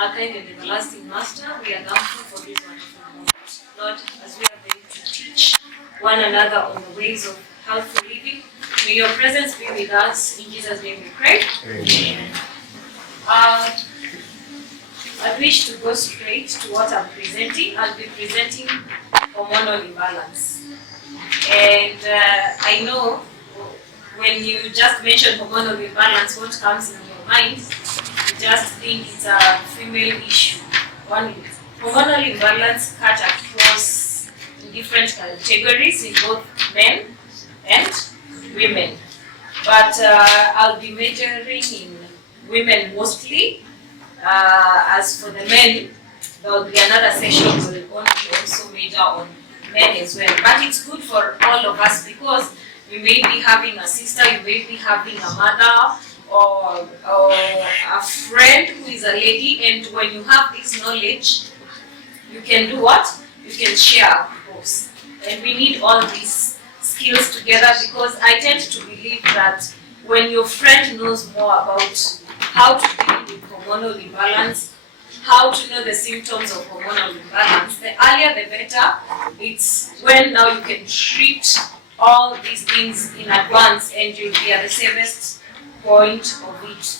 our kind and everlasting Master, we are thankful for this wonderful moment. Lord, as we are going to teach one another on the ways of healthy living, may your presence be with us. In Jesus' name we pray. Amen. I wish to go straight to what I'm presenting. I'll be presenting hormonal imbalance. And I know when you just mention hormonal imbalance, what comes in your mind, you just think it's a female issue. Hormonal imbalance cut across different categories in both men and women. But I'll be majoring in women mostly. As for the men, there will be another session will only also major on men as well. But it's good for all of us because you may be having a sister, you may be having a mother, or a friend who is a lady, and when you have this knowledge, you can do what? You can share both. And we need all these skills together because I tend to believe that when your friend knows more about how to deal with hormonal imbalance, how to know the symptoms of hormonal imbalance, the earlier the better. It's when now you can treat all these things in advance and you'll be at the safest point of it.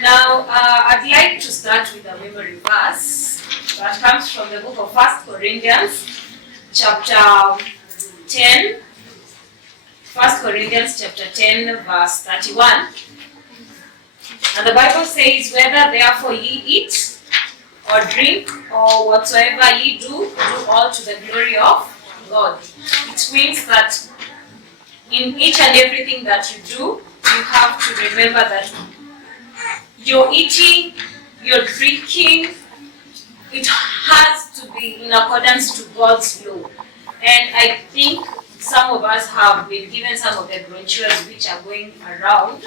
Now, I'd like to start with a memory verse that comes from the book of 1 Corinthians, chapter 10. 1 Corinthians chapter 10, verse 31. And the Bible says, whether therefore ye eat or drink or whatsoever ye do all to the glory of God. It means that in each and everything that you do, you have to remember that you're eating, you're drinking, it has to be in accordance to God's law. And I think some of us have been given some of the brochures which are going around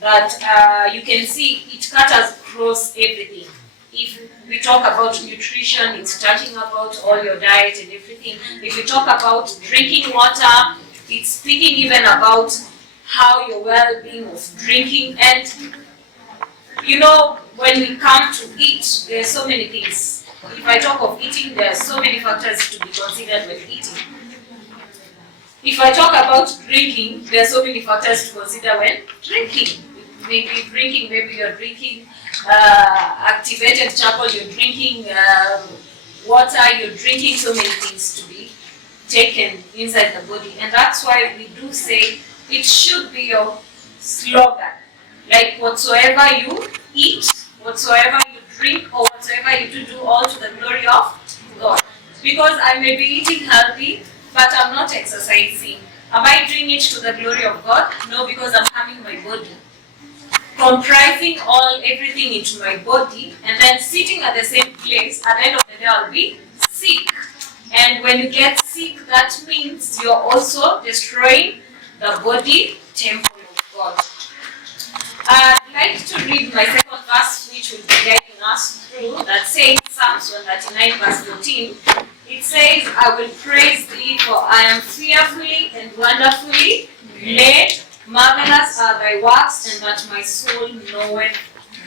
that you can see it cuts across everything. If we talk about nutrition, it's talking about all your diet and everything. If we talk about drinking water, it's speaking even about how your well-being of drinking. And you know, when we come to eat, there are so many things. If I talk of eating, there are so many factors to be considered when eating. If I talk about drinking, there are so many factors to consider when drinking. Maybe you're drinking activated charcoal, you're drinking water, you're drinking so many things to be taken inside the body. And that's why we do say it should be your slogan. Like whatsoever you eat, whatsoever you drink, or whatsoever you do all to the glory of God. Because I may be eating healthy, but I'm not exercising. Am I doing it to the glory of God? No, because I'm having my body comprising everything into my body, and then sitting at the same place. At the end of the day, I'll be sick. And when you get sick, that means you're also destroying the body temple of God. I'd like to read my second verse, which will be guiding us through, that says, Psalms 139, verse 14. It says, I will praise thee, for I am fearfully and wonderfully made. Marvelous are thy works, and that my soul knoweth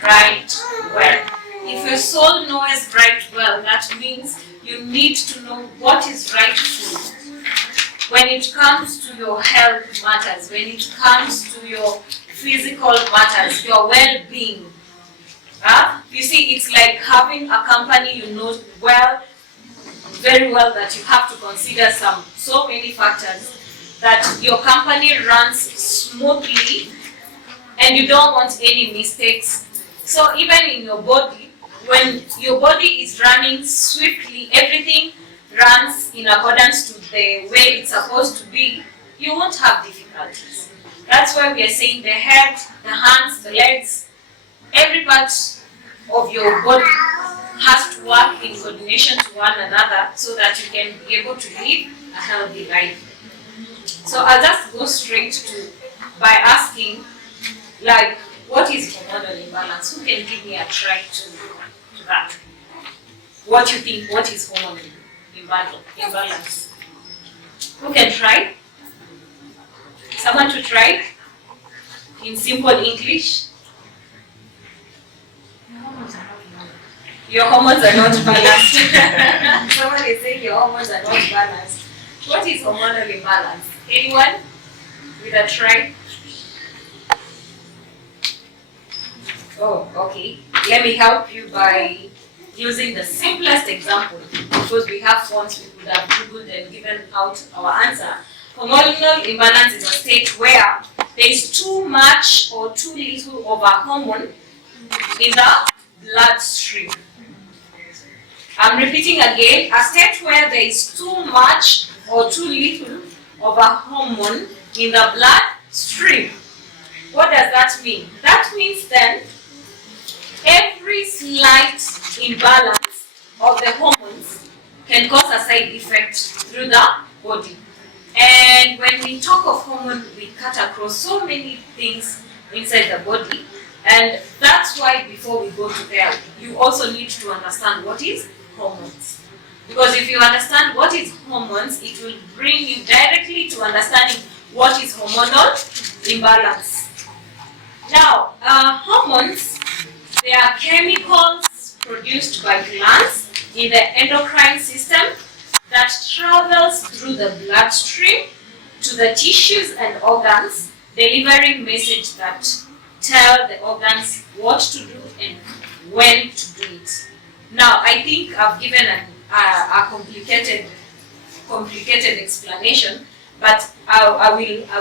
right well. If your soul knoweth right well, that means you need to know what is rightful. When it comes to your health matters, when it comes to your physical matters, your well-being. You see, it's like having a company you know very well that you have to consider so many factors that your company runs smoothly and you don't want any mistakes. So even in your body, when your body is running swiftly, everything runs in accordance to the way it's supposed to be, you won't have difficulties. That's why we are saying the head, the hands, the legs, every part of your body has to work in coordination to one another so that you can be able to live a healthy life. So I'll just go straight by asking, like, what is hormonal imbalance? Who can give me a try to that? What you think, what is hormonal imbalance? Who can try? Someone to try? In simple English? Your hormones are not balanced. Someone is saying your hormones are not balanced. What is hormonal imbalance? Anyone with a try? Oh, okay. Let me help you by using the simplest example. Because we have phones, we could have Googled and given out our answer. Hormonal imbalance is a state where there is too much or too little of a hormone in the bloodstream. I'm repeating again, a state where there is too much or too little of a hormone in the bloodstream. What does that mean? That means then every slight imbalance of the hormones can cause a side effect through the body. And when we talk of hormone, we cut across so many things inside the body. And that's why before we go to there, you also need to understand what is hormones. Because if you understand what is hormones, it will bring you directly to understanding what is hormonal imbalance. Now, hormones, they are chemicals produced by glands in the endocrine system that travels through the bloodstream to the tissues and organs, delivering messages that tell the organs what to do and when to do it. Now, I think I've given a complicated explanation, but I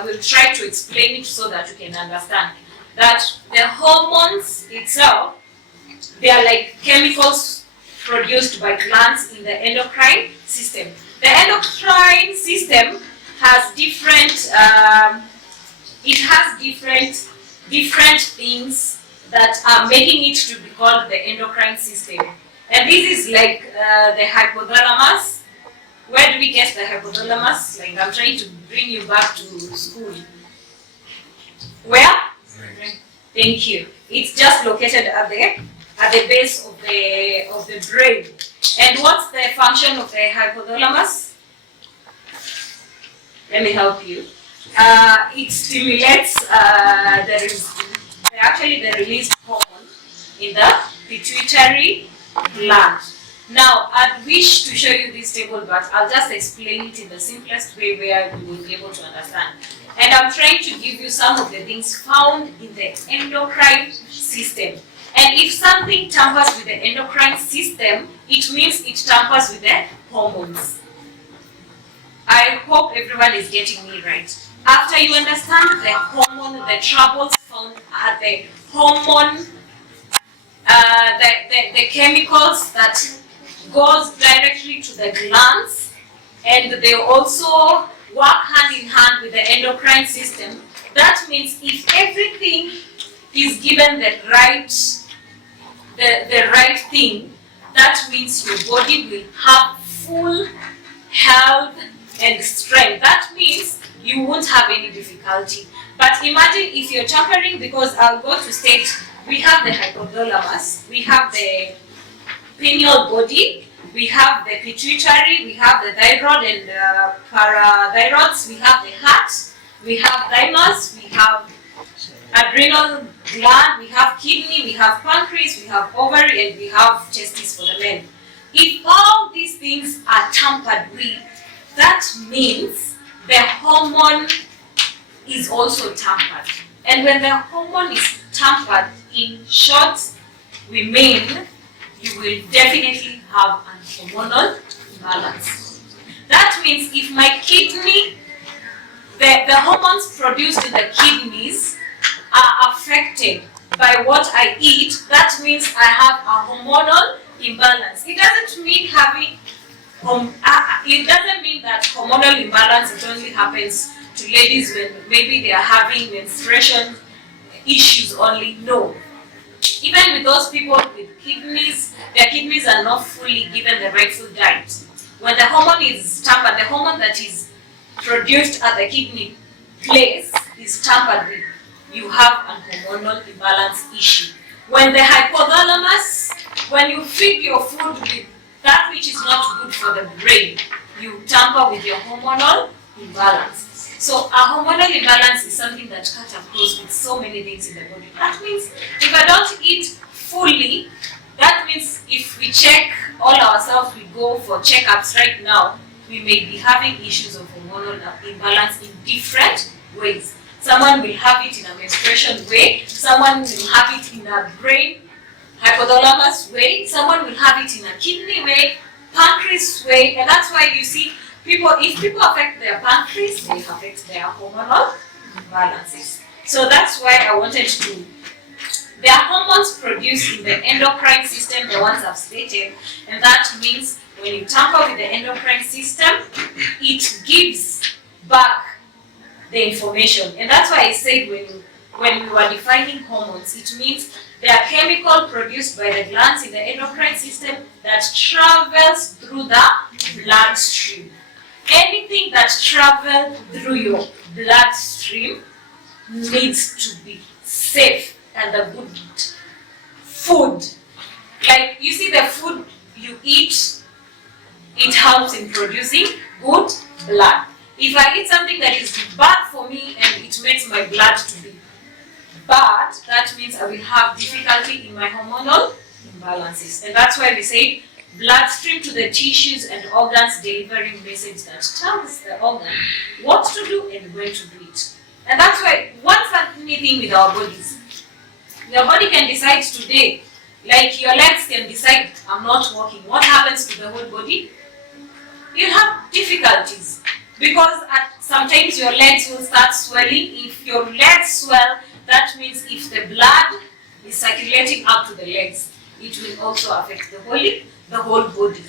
will try to explain it so that you can understand that the hormones itself, they are like chemicals produced by glands in the endocrine system. The endocrine system has different things that are making it to be called the endocrine system. And this is like the hypothalamus. Where do we get the hypothalamus? Like, I'm trying to bring you back to school. Where? Right. Thank you. It's just located at the base of the brain. And what's the function of the hypothalamus? Let me help you. It stimulates the released hormone in the pituitary gland. Now, I wish to show you this table, but I'll just explain it in the simplest way where you will be able to understand. And I'm trying to give you some of the things found in the endocrine system. And if something tampers with the endocrine system, it means it tampers with the hormones. I hope everyone is getting me right. After you understand the hormone, the troubles found at the hormone, the chemicals that goes directly to the glands, and they also work hand in hand with the endocrine system. That means if everything is given the right thing, that means your body will have full health and strength. That means you won't have any difficulty. But imagine if you're tampering, because I'll go to state, we have the hypothalamus, we have the pineal body, we have the pituitary, we have the thyroid and parathyroids, we have the heart, we have thymus, we have adrenal gland, we have kidney, we have pancreas, we have ovary, and we have testes for the men. If all these things are tampered with, that means the hormone is also tampered. And when the hormone is tampered, in short, we mean you will definitely have an hormonal imbalance. That means if my kidney, the hormones produced in the kidneys are affected by what I eat, that means I have a hormonal imbalance. It doesn't mean that hormonal imbalance, it only happens to ladies when maybe they are having menstruation issues only. No. Even with those people with kidneys, their kidneys are not fully given the rightful diet. When the hormone is tampered, the hormone that is produced at the kidney place is tampered with, you have an hormonal imbalance issue. When the hypothalamus, when you feed your food with that which is not good for the brain, you tamper with your hormonal imbalance. So a hormonal imbalance is something that cuts across with so many things in the body. That means if I don't eat fully, that means if we check all ourselves, we go for checkups right now, we may be having issues of hormonal imbalance in different ways. Someone will have it in a menstruation way, someone will have it in a brain hypothalamus way, someone will have it in a kidney way, pancreas way, and that's why you see if people affect their pancreas, they affect their hormonal imbalances. So that's why I wanted to. There are hormones produced in the endocrine system, the ones I've stated, and that means when you tamper with the endocrine system, it gives back the information. And that's why I said when we were defining hormones, it means they are chemical produced by the glands in the endocrine system that travels through the bloodstream. Anything that travels through your bloodstream needs to be safe and a good food. Like you see the food you eat, it helps in producing good blood. If I eat something that is bad for me and it makes my blood to be bad, that means I will have difficulty in my hormonal imbalances. And that's why we say bloodstream to the tissues and organs delivering message that tells the organ what to do and when to do it. And that's why one funny thing with our bodies, your body can decide today, like your legs can decide, I'm not walking. What happens to the whole body? You'll have difficulties because sometimes your legs will start swelling. If your legs swell, that means if the blood is circulating up to the legs, it will also affect the whole body.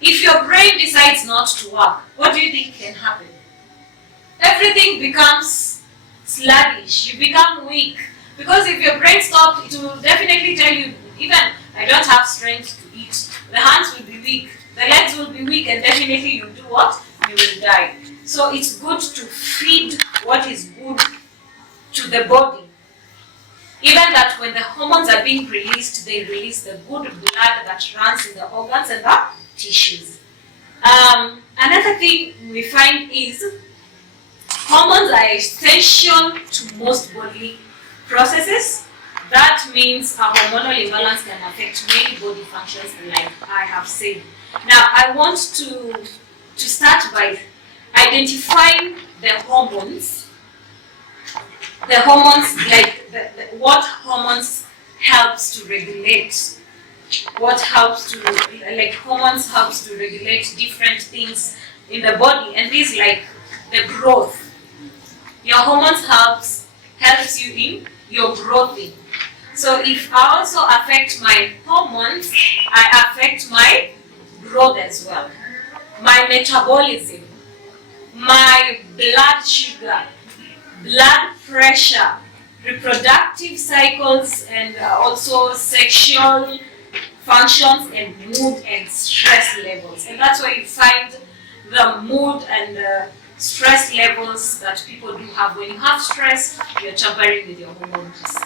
If your brain decides not to work, what do you think can happen? Everything becomes sluggish, you become weak. Because if your brain stops, it will definitely tell you, even I don't have strength to eat. The hands will be weak, the legs will be weak, and definitely you do what? You will die. So it's good to feed what is good to the body. Even that when the hormones are being released, they release the good blood that runs in the organs and the tissues. Another thing we find is hormones are essential to most bodily processes. That means a hormonal imbalance can affect many body functions, like I have said. Now, I want to start by identifying the hormones. The hormones, like what hormones helps to regulate. What helps to, like hormones helps to regulate different things in the body, and these like the growth. Your hormones helps you in your growthing. So if I also affect my hormones, I affect my growth as well. My metabolism, my blood sugar, blood pressure, reproductive cycles, and also sexual functions and mood and stress levels. And that's why you find the mood and stress levels that people do have. When you have stress, you're tampering with your hormones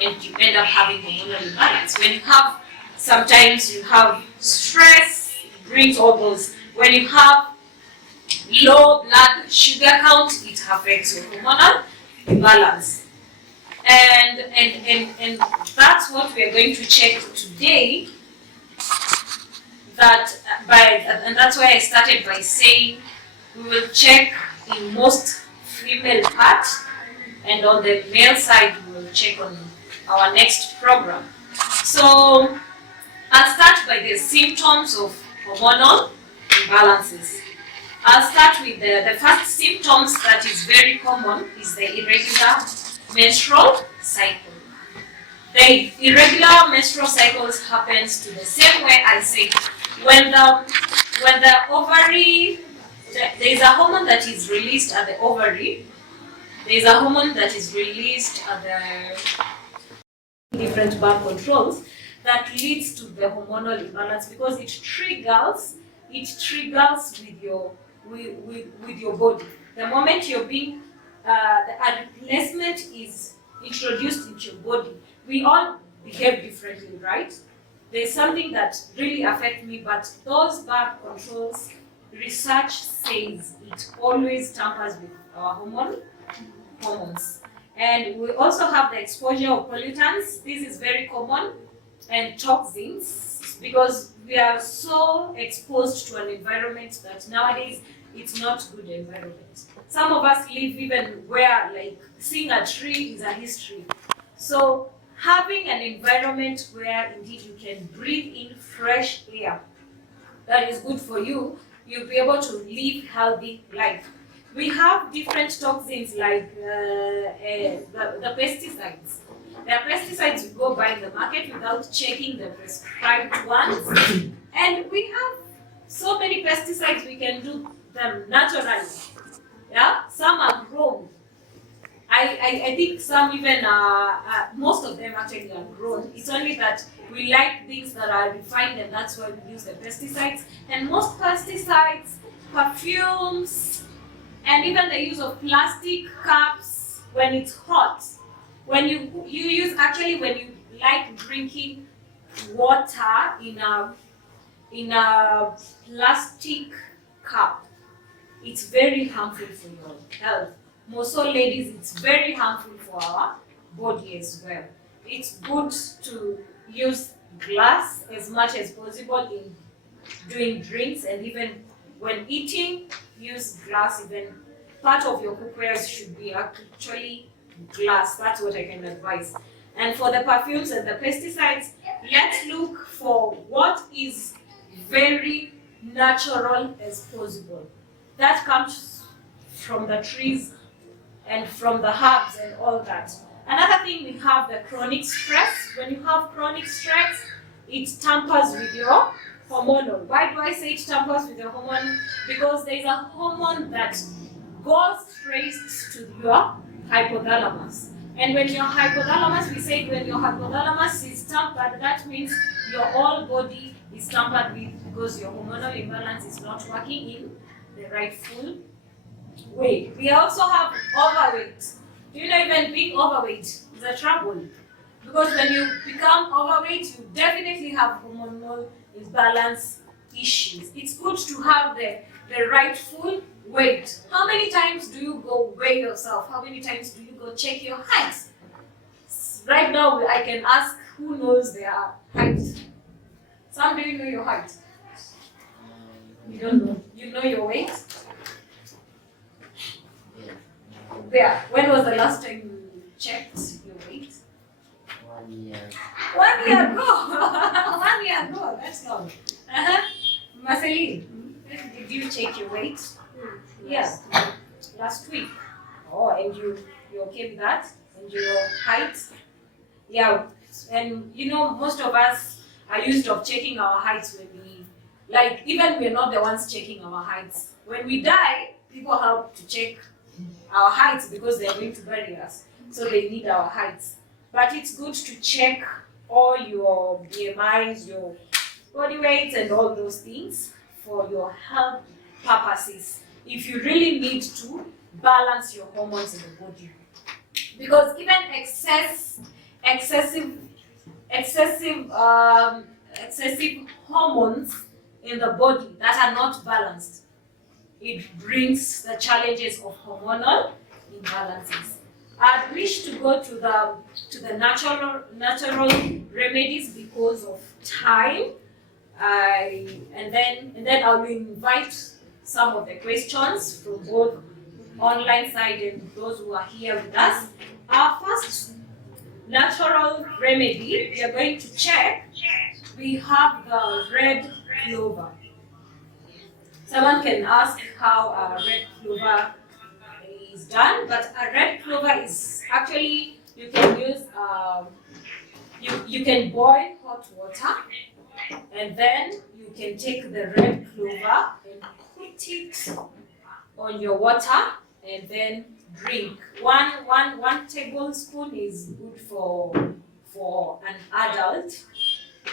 and you end up having hormonal imbalance. When you have, sometimes you have stress, it brings all those. When you have low blood sugar count, it affects your hormonal imbalance. And that's what we are going to check today. And that's why I started by saying we will check in most female parts, and on the male side we will check on our next program. So I'll start by the symptoms of hormonal imbalances. I'll start with the first symptoms that is very common is the irregular menstrual cycle. The irregular menstrual cycles happens to the same way I said. When the ovary, there is a hormone that is released at the ovary. There is a hormone that is released at the different birth controls that leads to the hormonal imbalance because it triggers with your body. The moment you're being a replacement is introduced into your body, we all behave differently, right? There's something that really affects me, but those birth controls, research says it always tampers with our hormones. And we also have the exposure of pollutants. This is very common, and toxins, because we are so exposed to an environment that nowadays it's not good environment. Some of us live even where like seeing a tree is a history. So having an environment where indeed you can breathe in fresh air that is good for you, you'll be able to live healthy life. We have different toxins like the pesticides. There are pesticides we go buy in the market without checking the prescribed ones. And we have so many pesticides, we can do them naturally. Yeah, some are grown. I think some even most of them actually are grown. It's only that we like things that are refined, and that's why we use the pesticides. And most pesticides, perfumes, and even the use of plastic cups when it's hot. When you use, actually when you like drinking water in a plastic cup, it's very harmful for your health. More so ladies, it's very harmful for our body as well. It's good to use glass as much as possible in doing drinks, and even when eating, use glass. Even part of your cookware should be actually glass. That's what I can advise. And for the perfumes and the pesticides, let's look for what is very natural as possible. That comes from the trees and from the herbs and all that. Another thing, we have the chronic stress. When you have chronic stress, it tampers with your hormonal. Why do I say it tampers with your hormone? Because there is a hormone that goes straight to your hypothalamus. And when your hypothalamus, we said when your hypothalamus is tampered, that means your whole body is tampered with, because your hormonal imbalance is not working in the rightful way. We also have overweight. Do you know even being overweight is a trouble? Because when you become overweight, you definitely have hormonal imbalance issues. It's good to have the rightful weight. How many times do you go weigh yourself? How many times do you go check your height? Right now, I can ask who knows their height. Sam, do you know your height? You don't know. You know your weight? There. When was the last time you checked your weight? 1 year. 1 year ago. 1 year ago. That's long. Marceline, did you check your weight? Yes. Last week. Oh, and you okay with that? And your height? Yeah. And you know, most of us are used of checking our heights when we, like, even we're not the ones checking our heights. When we die, people help to check our heights because they're going to bury us. So they need our heights. But it's good to check all your BMIs, your body weights, and all those things for your health purposes. If you really need to balance your hormones in the body. Because even excessive hormones in the body that are not balanced, it brings the challenges of hormonal imbalances. I wish to go to the natural remedies because of time. And then I will invite some of the questions from both online side and those who are here with us. Our first natural remedy we are going to check. We have the red clover. Someone can ask how a red clover is done, but a red clover is actually, you can use you can boil hot water, and then you can take the red clover and put it on your water and then drink. One tablespoon is good for an adult,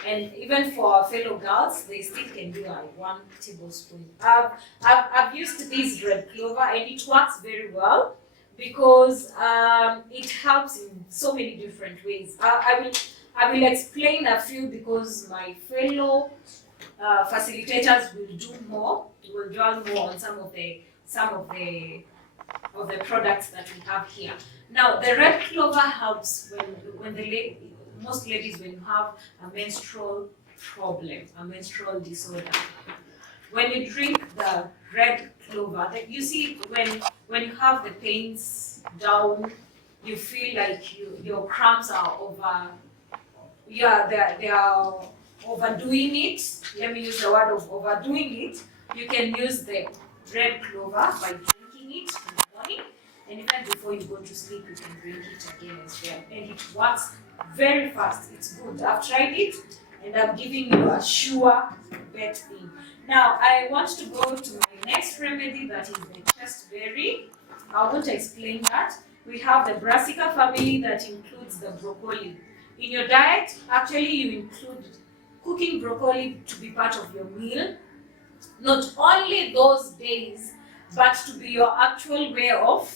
and even for our fellow girls, they still can do 1 tablespoon. I've used this red clover and it works very well because it helps in so many different ways. I will explain a few because my fellow facilitators will dwell more on some of the products that we have here. Now, the red clover helps when most ladies, when you have a menstrual problem, a menstrual disorder. When you drink the red clover, that you see when you have the pains down, you feel like your cramps are over. Yeah, they are overdoing it. Let me use the word of overdoing it. You can use the red clover by drinking it in the morning, and even before you go to sleep, you can drink it again as well. And it works very fast. It's good. I've tried it, and I'm giving you a sure bet thing. Now, I want to go to my next remedy, that is the chestberry. I want to explain that. We have the brassica family that includes the broccoli. In your diet, actually, you include cooking broccoli to be part of your meal. Not only those days, but to be your actual way of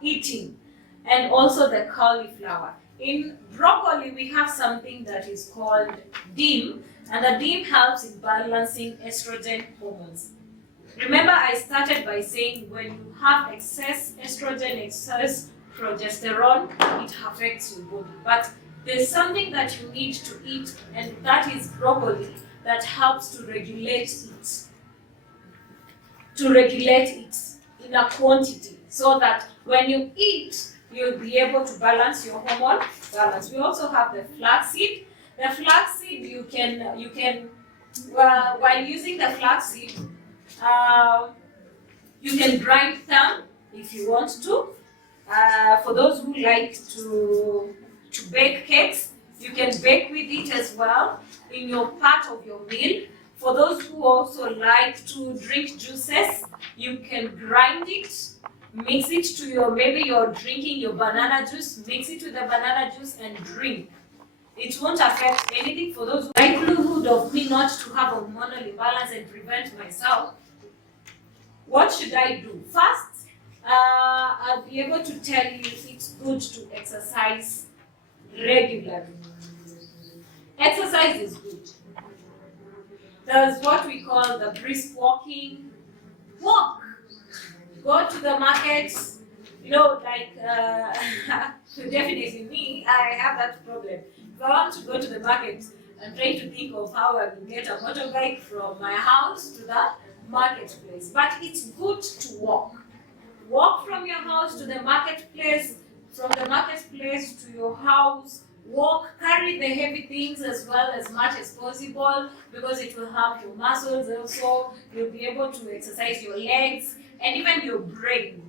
eating. And also the cauliflower. In broccoli, we have something that is called DIM, and the DIM helps in balancing estrogen hormones. Remember, I started by saying when you have excess estrogen, excess progesterone, it affects your body. But there's something that you need to eat, and that is broccoli, that helps to regulate it. To regulate it in a quantity, so that when you eat, you'll be able to balance your hormone balance. We also have the flaxseed. The flaxseed, you can while using the flaxseed, you can grind them if you want to. For those who like to bake cakes, you can bake with it as well in your part of your meal. For those who also like to drink juices, you can grind it, mix it to maybe you're drinking your banana juice, mix it with the banana juice and drink. It won't affect anything. For those who likelihood of me not to have a hormonal imbalance and prevent myself, what should I do? First, I'll be able to tell you it's good to exercise regularly. Exercise is good. There's what we call the brisk walking. Walk. Go to the market. Definitely me, I have that problem. If I want to go to the market, I'm trying to think of how I will get a motorbike from my house to the marketplace. But it's good to walk. Walk from your house to the marketplace, from the marketplace to your house. Walk, carry the heavy things as well as much as possible, because it will help your muscles also. You'll be able to exercise your legs and even your brain.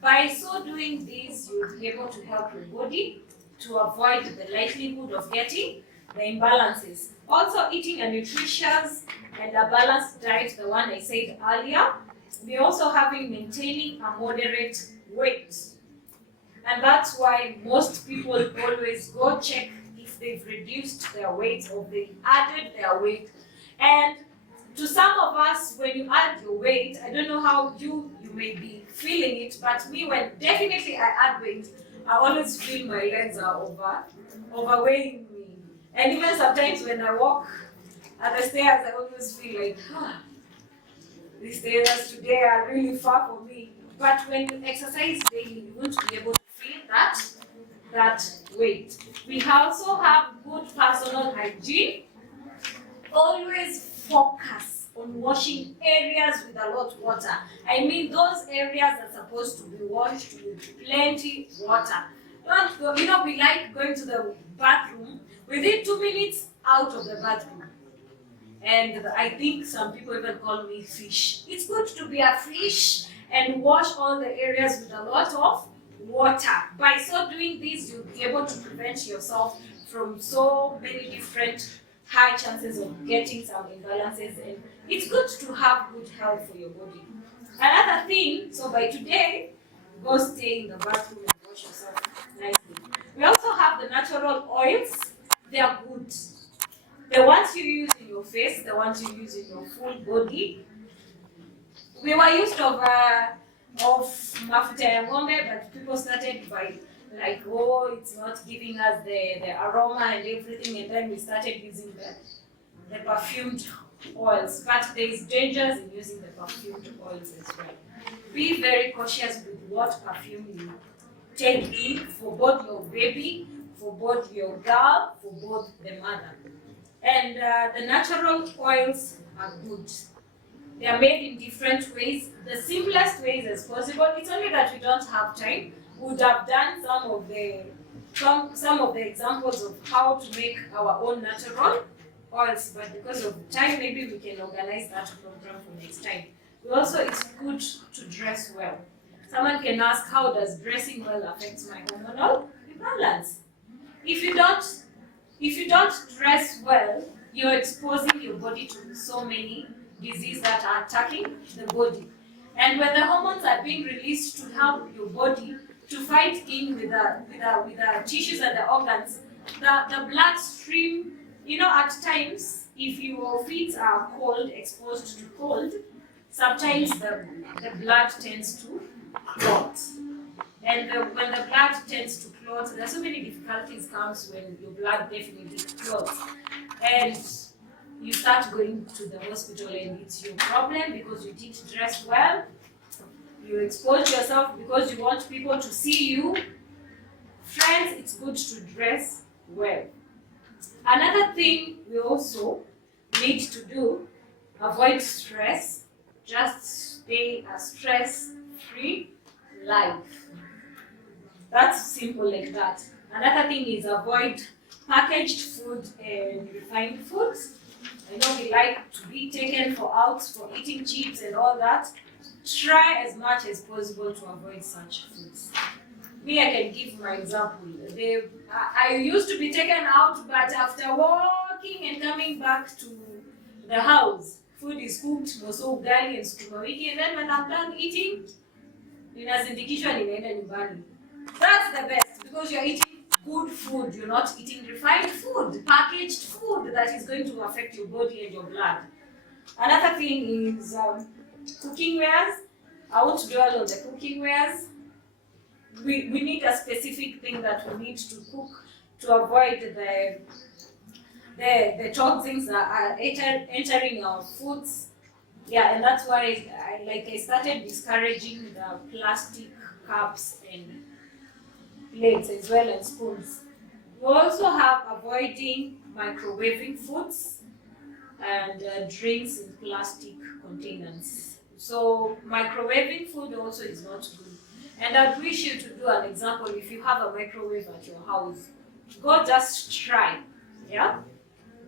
By so doing this, you'll be able to help your body to avoid the likelihood of getting the imbalances. Also, eating a nutritious and a balanced diet, the one I said earlier. We're also maintaining a moderate weight. And that's why most people always go check if they've reduced their weight or they added their weight. And to some of us, when you add your weight, I don't know how you may be feeling it, but me, when definitely I add weight, I always feel my legs are overweighing me. And even sometimes when I walk at the stairs, I always feel like, the stairs today are really far for me. But when you exercise daily, you won't be able to feel that weight. We also have good personal hygiene. Always focus on washing areas with a lot of water. I mean those areas are supposed to be washed with plenty water. We like going to the bathroom, within 2 minutes out of the bathroom. And I think some people even call me fish. It's good to be a fish and wash all the areas with a lot of water. By so doing this, you'll be able to prevent yourself from so many different high chances of getting some imbalances. And it's good to have good health for your body. Another thing, so by today, go stay in the bathroom and wash yourself nicely. We also have the natural oils. They are good. The ones you use in your face, the ones you use in your full body. We were used of mafuta ya ng'ombe, but people started by it's not giving us the aroma and everything, and then we started using the perfumed oils. But there is dangers in using the perfumed oils as well. Be very cautious with what perfume you take in, for both your baby, for both your girl, for both the mother. And the natural oils are good. They are made in different ways, the simplest ways as possible. It's only that we don't have time. We would have done some of the examples of how to make our own natural oils, but because of time, maybe we can organize that program for next time. Also, it's good to dress well. Someone can ask, how does dressing well affect my hormonal imbalance? If you don't dress well, you're exposing your body to so many diseases that are attacking the body. And when the hormones are being released to help your body to fight in with the tissues and the organs, the bloodstream, at times, if your feet are cold, exposed to cold, sometimes the blood tends to clot. And when the blood tends to clot, there are so many difficulties comes when your blood definitely clots. And you start going to the hospital and it's your problem because you didn't dress well. You expose yourself because you want people to see you. Friends, it's good to dress well. Another thing we also need to do, avoid stress. Just stay a stress-free life. That's simple like that. Another thing is avoid packaged food and refined foods. I know we like to be taken for outs for eating chips and all that. Try as much as possible to avoid such foods. Me, I can give my example. I used to be taken out, but after walking and coming back to the house, food is cooked, moso ugali and sukuma wiki, and then when I'm done eating, ninasindikishwa ninaenda nyumbani. That's the best because you're eating good food. You're not eating refined food, packaged food that is going to affect your body and your blood. Another thing is cooking wares. I won't dwell on the cooking wares. We need a specific thing that we need to cook to avoid the toxins that are entering our foods. Yeah, and that's why I started discouraging the plastic cups and plates as well as spoons. We also have avoiding microwaving foods and drinks in plastic containers. So microwaving food also is not good. And I'd wish you to do an example. If you have a microwave at your house, go just try. Yeah?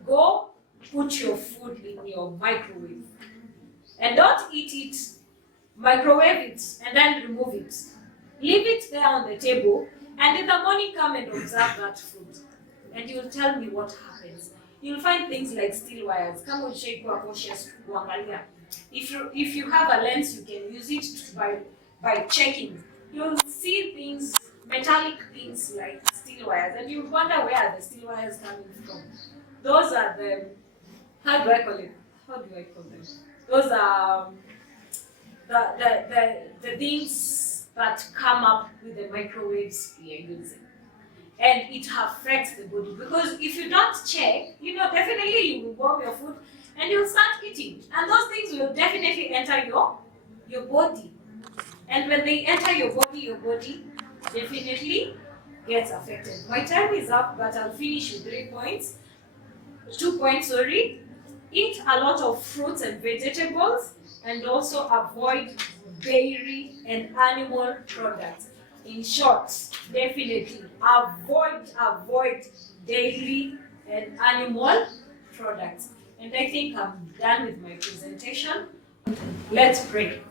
Go put your food in your microwave. And don't eat it, microwave it, and then remove it. Leave it there on the table, and in the morning come and observe that food. And you'll tell me what happens. You'll find things like steel wires. Come on, shake your cautious kuangalia. If you have a lens, you can use it by checking. You'll see things, metallic things like steel wires, and you wonder where are the steel wires coming from. Those are the, how do I call them? Those are the things that come up with the microwaves we are using. And it affects the body because if you don't check, definitely you will warm your food and you'll start eating. And those things will definitely enter your body. And when they enter your body definitely gets affected. My time is up, but I'll finish with 2 points. Eat a lot of fruits and vegetables, and also avoid dairy and animal products. In short, definitely avoid dairy and animal products. And I think I'm done with my presentation. Let's pray.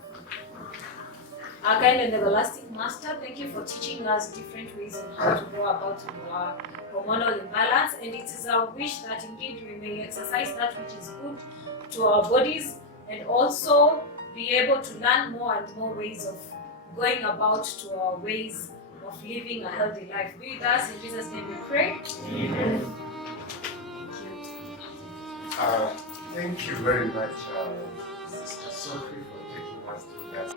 Our kind and everlasting Master, thank you for teaching us different ways on how to go about our hormonal imbalance. And it is our wish that indeed we may exercise that which is good to our bodies and also be able to learn more and more ways of going about to our ways of living a healthy life. Be with us. In Jesus' name we pray. Amen. Thank you very much, Sister Sophie, for taking us through that.